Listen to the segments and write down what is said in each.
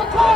Come on!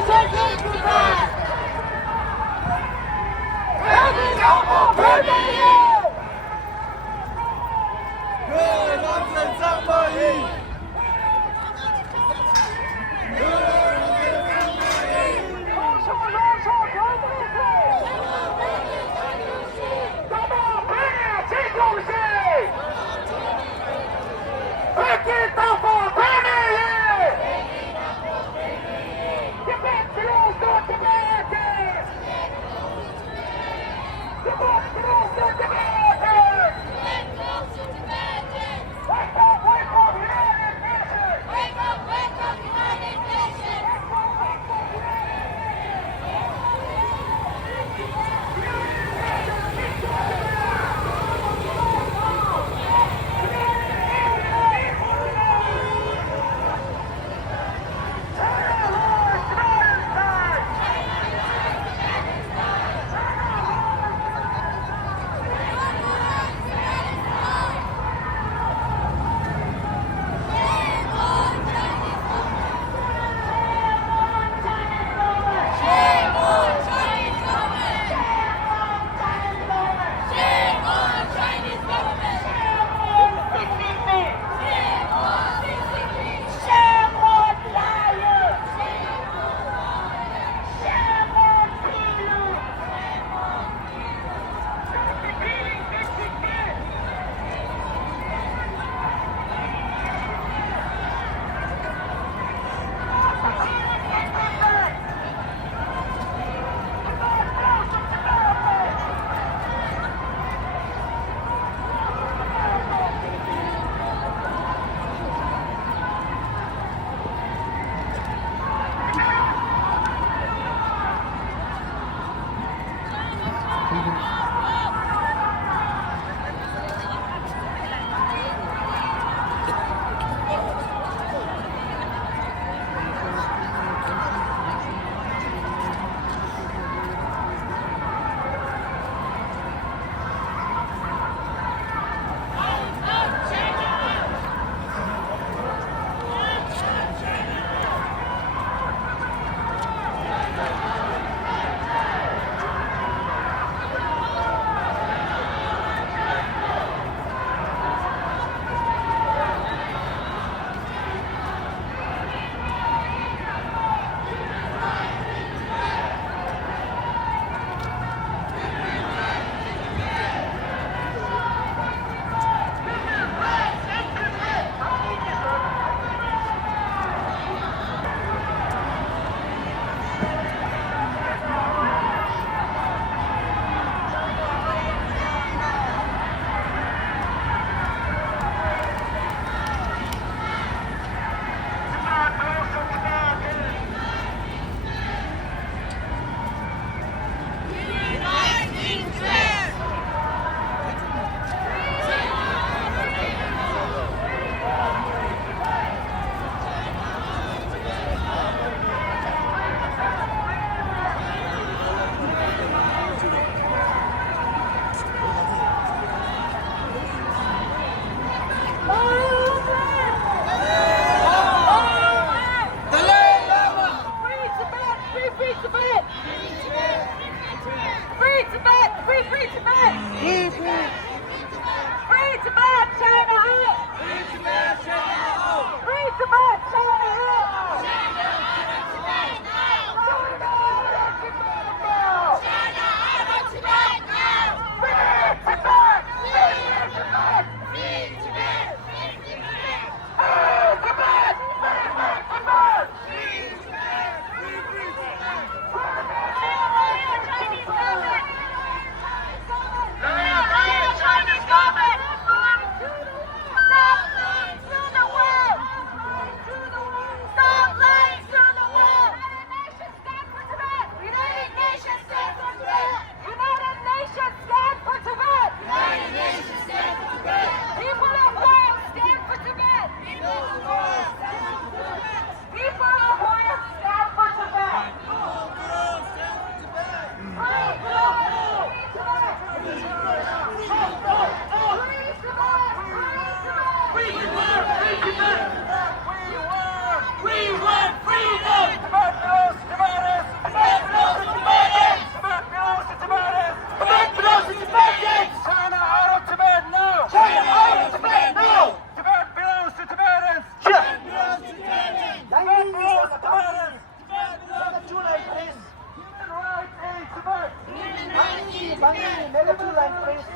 Pangi negative line praise.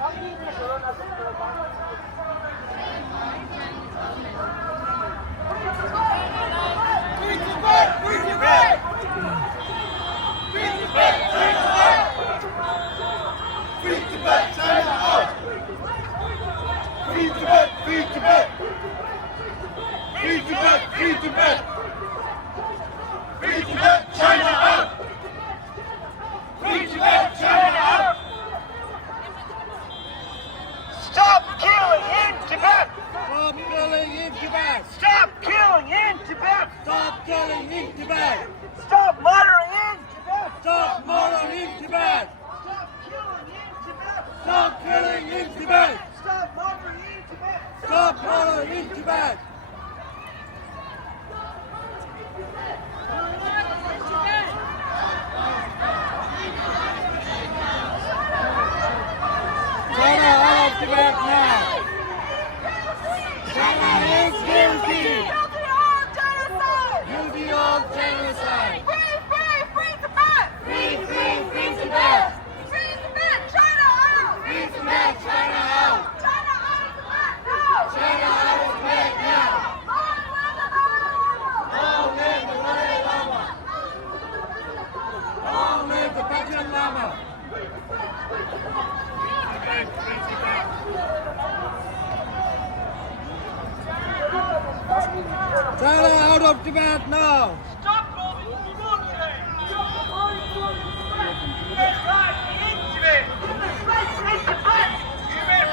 Pangi ni soro na soro pangi. Free to back, free to back. Free to back, China out. Free to back, China out. Free to back, free to back. Free to back, free to back. Free to back, China out. Free to back, China out. Stop killing in Tibet. Stop killing in Tibet! Stop killing in Tibet. Stop killing in Tibet! Stop murdering in Tibet. Stop murdering in Tibet! Stop killing in Tibet. Stop killing in Tibet! Stop murdering in Tibet. Stop murdering in Tibet! China out of Tibet now! China is guilty! Guilty of genocide! Free, free, free Tibet! Free, free, free Tibet! Free Tibet! China out! Free Tibet, China out! China out of Tibet now! China out of Tibet now! Long live the Dalai Lama! Long live the Panchen Lama! China out of Tibet now! Stop calling it bullshit. Stop calling it bullshit. Human rights in Tibet. Human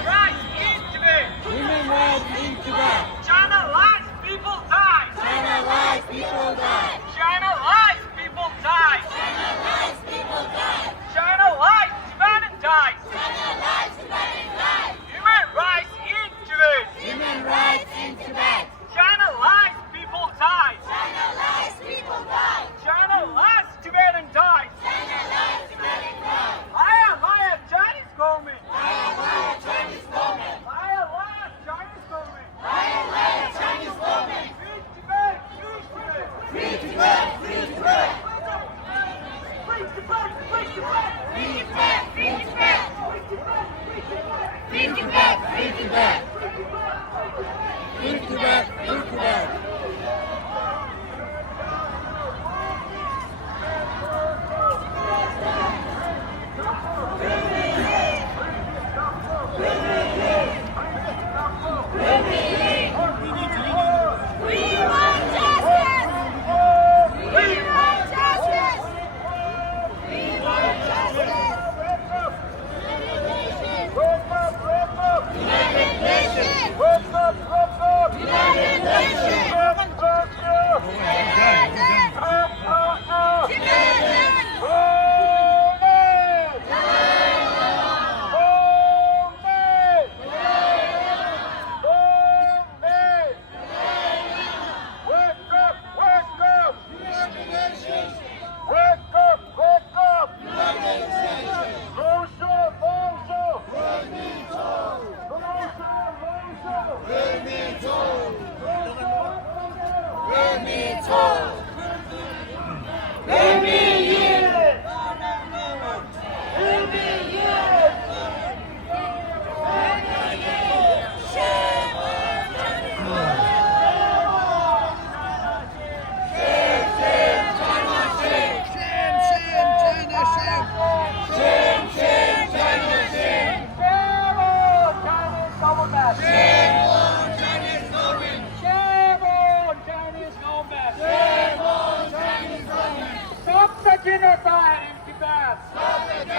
rights in Tibet. Human rights in Tibet! China lies, people die. China lies, people die! China lies, people die. China lies, people die! China lies, Tibetan dies. China lies, Tibetan lies! Human rights in Tibet. Human rights in Tibet! China lies, people die. China lies, people die! China lies, Tibetan dies. China lies, Tibetan lies! Liar, Chinese government. Liar, liar, Chinese government! Liar, Chinese government. Liar, liar, Chinese government! Free Tibet, free Tibet. Free Tibet! Free Tibet! Free Tibet, free Tibet. Free Tibet! Free Tibet! Free Tibet, free Tibet. Free Tibet! Free Tibet!